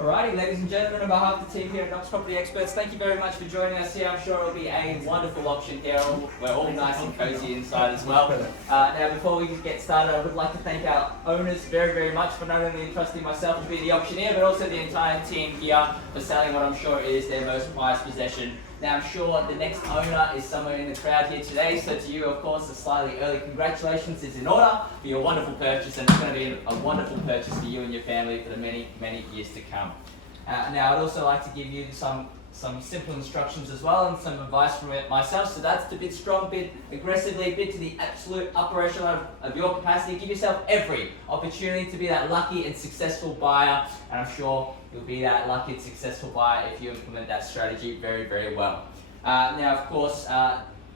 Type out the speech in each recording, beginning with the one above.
Alrighty, ladies and gentlemen, on behalf of the team here at Knox Property Experts, thank you very much for joining us here. I'm sure it'll be a wonderful auction here. We're all nice and cozy inside as well. Now, before we get started, I would like to thank our owners very, very much for not only entrusting myself to be the auctioneer, but also the entire team here for selling what I'm sure is their most prized possession. Now, I'm sure the next owner is somewhere in the crowd here today, so to you, of course, a slightly early congratulations is in order for your wonderful purchase, and it's going to be a wonderful purchase for you and your family for the many, many years to come. Now, I'd also like to give you some simple instructions as well and some advice from myself. So that's to bid strong, bid aggressively, bid to the absolute upper echelon of your capacity. Give yourself every opportunity to be that lucky and successful buyer, and I'm sure you'll be that lucky and successful buyer if you implement that strategy very, very well. Now, of course,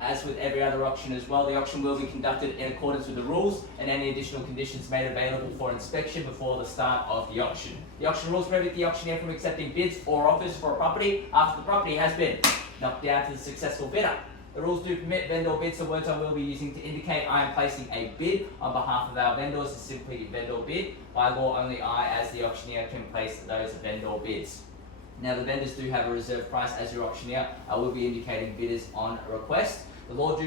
as with every other auction as well, the auction will be conducted in accordance with the rules and any additional conditions made available for inspection before the start of the auction. The auction rules prohibit the auctioneer from accepting bids or offers for a property after the property has been knocked down to the successful bidder. The rules do permit vendor bids, so words I will be using to indicate I am placing a bid on behalf of our vendors is simply vendor bid. By law, only I, as the auctioneer, can place those vendor bids. Now, the vendors do have a reserve price. As your auctioneer, I will be indicating bidders on request. The law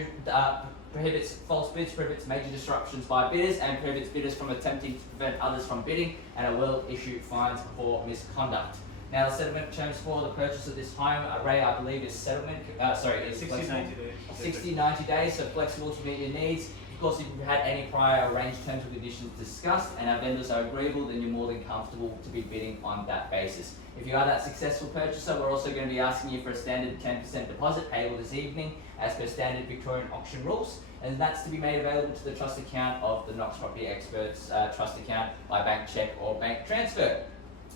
prohibits false bids, prohibits major disruptions by bidders, and prohibits bidders from attempting to prevent others from bidding, and it will issue fines for misconduct. Now, the settlement terms for the purchase of this home array, I believe, is settlement. Is 60-90 days. 60-90 days, so flexible to meet your needs. Of course, if you've had any prior arranged terms or conditions discussed and our vendors are agreeable, then you're more than comfortable to be bidding on that basis. If you are that successful purchaser, we're also going to be asking you for a standard 10% deposit payable this evening as per standard Victorian auction rules, and that's to be made available to the trust account of the Knox Property Experts trust account by bank check or bank transfer.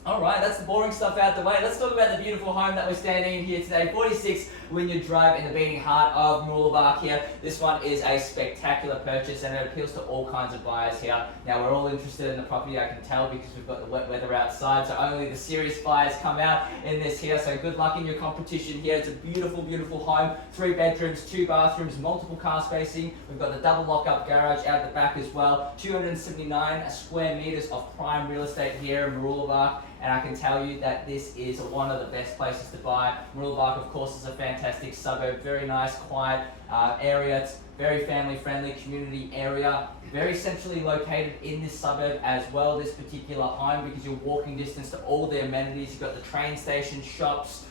Alright, that's the boring stuff out the way. Let's talk about the beautiful home that we're standing in here today. 46 Wynyard Drive in the beating heart of Mooloolaba here. This one is a spectacular purchase and it appeals to all kinds of buyers here. Now, we're all interested in the property, I can tell, because we've got the wet weather outside, so only the serious buyers come out in this here. So good luck in your competition here. It's a beautiful, beautiful home. 3 bedrooms, 2 bathrooms, multiple car spacing. We've got the double lock-up garage out the back as well. 279 square meters of prime real estate here in Mooloolaba. And I can tell you that this is one of the best places to buy. Mooloolaba, of course, is a fantastic suburb, very nice, quiet area. It's very family-friendly community area, very centrally located in this suburb as well, this particular home, because you're walking distance to all the amenities. You've got the train station, shops,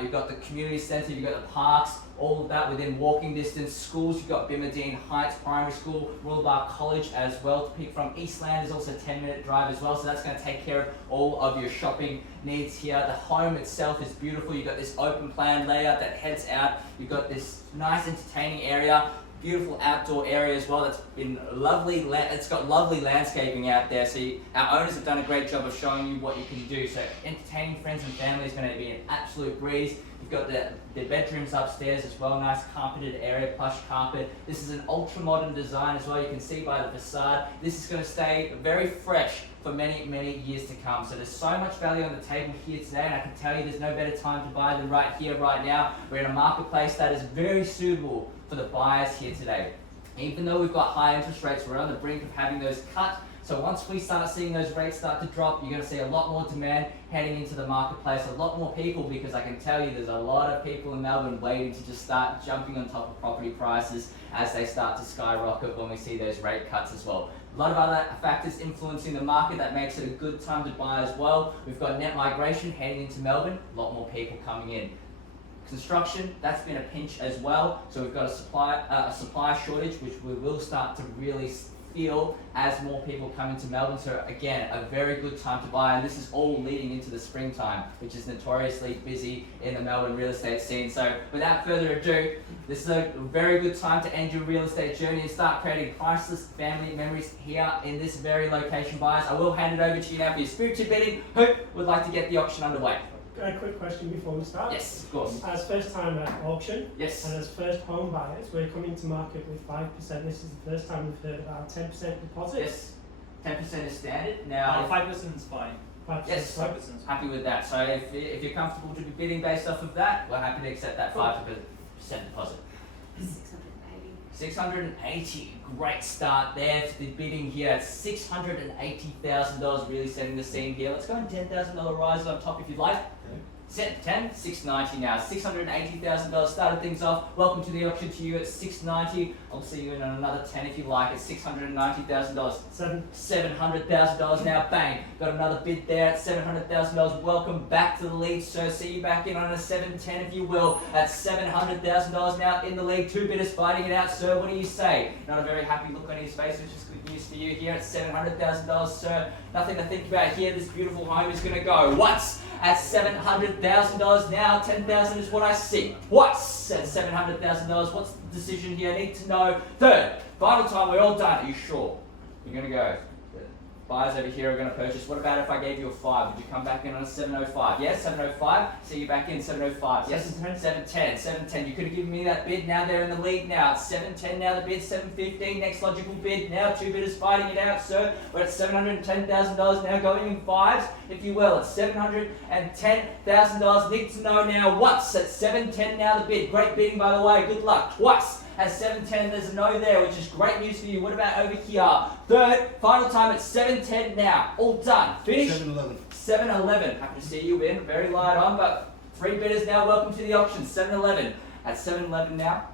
you've got the community centre, you've got the parks, all of that within walking distance. Schools, you've got Bimmerdine Heights Primary School, Mooloolaba College as well to pick from. Eastland is also a 10-minute drive as well, so that's going to take care of all of your shopping needs here. The home itself is beautiful. You've got this open plan layout that heads out. You've got this nice entertaining area, beautiful outdoor area as well. That's been lovely. It's got lovely landscaping out there. So our owners have done a great job of showing you what you can do. So entertaining friends and family is going to be an absolute breeze. You've got the bedrooms upstairs as well. Nice carpeted area, plush carpet. This is an ultra modern design as well. You can see by the facade. This is going to stay very fresh for many, many years to come. So there's so much value on the table here today, and I can tell you there's no better time to buy than right here, right now. We're in a marketplace that is very suitable for the buyers here today. Even though we've got high interest rates, we're on the brink of having those cut. So once we start seeing those rates start to drop, you're going to see a lot more demand heading into the marketplace, a lot more people, because I can tell you there's a lot of people in Melbourne waiting to just start jumping on top of property prices as they start to skyrocket when we see those rate cuts as well. A lot of other factors influencing the market that makes it a good time to buy as well. We've got net migration heading into Melbourne, a lot more people coming in. Construction, that's been a pinch as well. So we've got a supply shortage, which we will start to really feel as more people come into Melbourne. So again, a very good time to buy, and this is all leading into the springtime, which is notoriously busy in the Melbourne real estate scene. So without further ado, this is a very good time to end your real estate journey and start creating priceless family memories here in this very location, buyers. I will hand it over to you now for your spirited bidding. Who would like to get the auction underway? A quick question before we start. Yes, of course. As first time at auction, Yes. and as first home buyers, we're coming to market with 5%. This is the first time we've heard about 10% deposit. Yes. 10% is standard. Now, 5% is fine. 5%. Yes. 5% is fine. happy with that. So if you're comfortable to be bidding based off of that, we're happy to accept that 5% deposit. 680. 680, great start there to the bidding here at $680,000, really setting the scene here. Let's go on $10,000 rise on top if you'd like. Set 10, 690 now. $680,000 started things off. Welcome to the auction to you at 690. I'll see you in on another 10 if you like at $690,000. $700,000 now. Bang. Got another bid there at $700,000. Welcome back to the lead, sir. See you back in on a 710 if you will at $700,000 now in the lead. Two bidders fighting it out, sir. What do you say? Not a very happy look on his face, which is good news for you here at $700,000, sir. Nothing to think about here. This beautiful home is going to go. What's at $700,000 now? $10,000 is what I see. What's at $700,000? What's the decision here? I need to know. Third, final time. We're all done. Are you sure? You're going to go. Buyers over here are going to purchase. What about if I gave you a 5? Would you come back in on a 705? Yes, 705. See you back in 705. Yes, 710. 710. You could have given me that bid. Now they're in the lead now. It's 710 now the bid. 715. Next logical bid. Now two bidders fighting it out, sir. We're at $710,000 now going in fives, if you will. It's $710,000. Need to know now what's at 710 now the bid. Great bidding by the way. Good luck. Twice. At 710, there's a no there, which is great news for you. What about over here? Third, final time at 710 now. All done. Finished? 711. 711. Happy to see you in. Very light on, but three bidders now. Welcome to the auction. 711. At 711 now.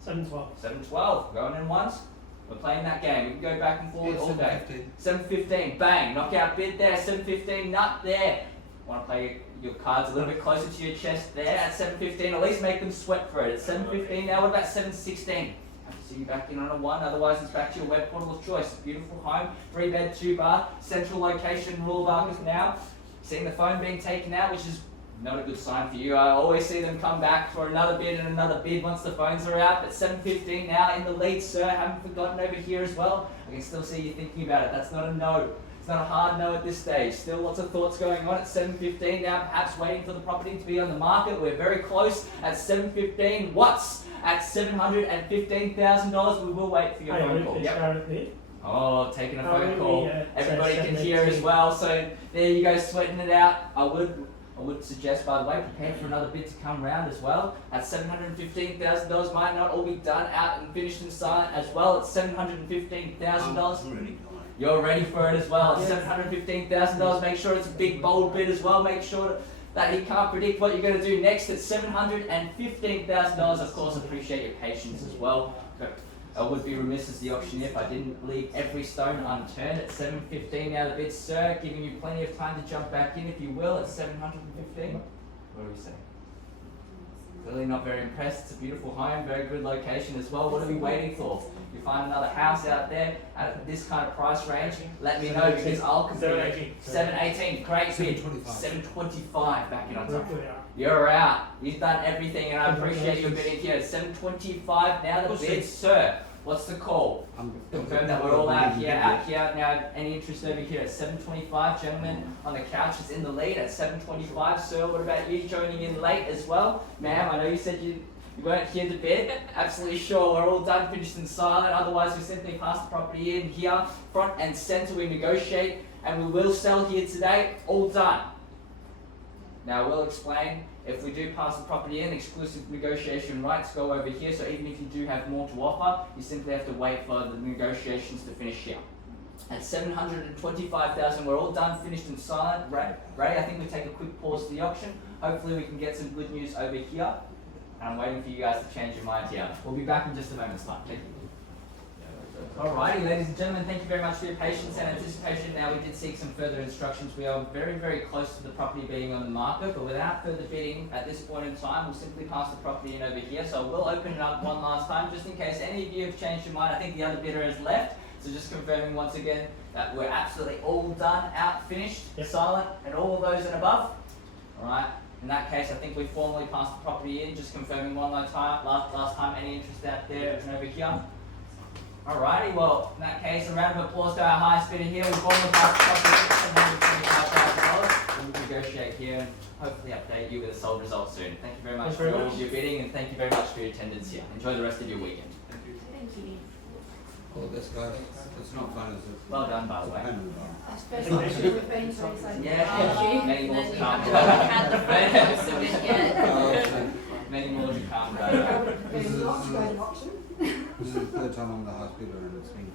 712. 712. Going in once. We're playing that game. We can go back and forward all day. 715. 715. Bang. Knockout bid there. 715. Nut there. Want to play your cards a little bit closer to your chest there at 715. At least make them sweat for it. At 715 now. What about 716? Have to see you back in on a 1. Otherwise, it's back to your web portal of choice. Beautiful home. 3 bed, 2 bath. Central location. Rule of Arcus now. Seeing the phone being taken out, which is not a good sign for you. I always see them come back for another bid and another bid once the phones are out. But 715 now in the lead, sir. Haven't forgotten over here as well. I can still see you thinking about it. That's not a no. It's not a hard no at this stage. Still lots of thoughts going on at 715 now, perhaps waiting for the property to be on the market. We're very close at 715. What's at $715,000? We will wait for your phone call. Yep. Oh, taking a phone call. Everybody can hear as well. So there you go, sweating it out. I would suggest, by the way, prepare for another bid to come round as well. At $715,000 might not all be done out and finished and silent as well. At $715,000. You're ready for it as well. At $715,000. Make sure it's a big bold bid as well. Make sure that he can't predict what you're going to do next at $715,000. Of course, appreciate your patience as well. I would be remiss as the auctioneer if I didn't leave every stone unturned. At 715 now the bid, sir, giving you plenty of time to jump back in if you will at 715. What do we say? Clearly not very impressed. It's a beautiful home, very good location as well. What are we waiting for? You find another house out there at this kind of price range, let me know because I'll compete. 718, great bid. 725 back in on top. You're out. You've done everything and I appreciate your bidding here. 725 now the bid, sir. What's the call? Confirm that we're all out here. Now, any interest over here at 725? Gentlemen on the couch is in the lead at 725. Sir, what about you joining in late as well? Ma'am, I know you said you weren't here to bid. Absolutely sure. We're all done, finished and silent. Otherwise, we simply pass the property in here, front and center. We negotiate and we will sell here today. All done. Now, I will explain. If we do pass the property in, exclusive negotiation rights go over here. So even if you do have more to offer, you simply have to wait for the negotiations to finish here. At 725,000, we're all done, finished and silent. Ray, I think we take a quick pause to the auction. Hopefully we can get some good news over here. And I'm waiting for you guys to change your mind here. We'll be back in just a moment's time. Thank you. Alrighty, ladies and gentlemen, thank you very much for your patience and anticipation. Now, we did seek some further instructions. We are very, very close to the property being on the market, but without further bidding at this point in time, we'll simply pass the property in over here. So we'll open it up one last time, just in case any of you have changed your mind. I think the other bidder has left. So just confirming once again that we're absolutely all done, out, finished, silent, and all of those and above. Alright, in that case, I think we formally passed the property in, just confirming one last time, any interest out there and over here. Alrighty, well, in that case, a round of applause to our highest bidder here. We've formally passed the property $725,000. We'll negotiate here and hopefully update you with a sold result soon. Thank you very much for all of your bidding and thank you very much for your attendance here. Enjoy the rest of your weekend. Thank you. Thank you. All this, guys. It's not fun, is it? Well done, by the way. Especially if you're being so excited. Yeah, many more to come. Had the photos of it yet. Oh, okay. Many more to come. I would have been not to go to auction. This is the third time I'm in the hospital and it's been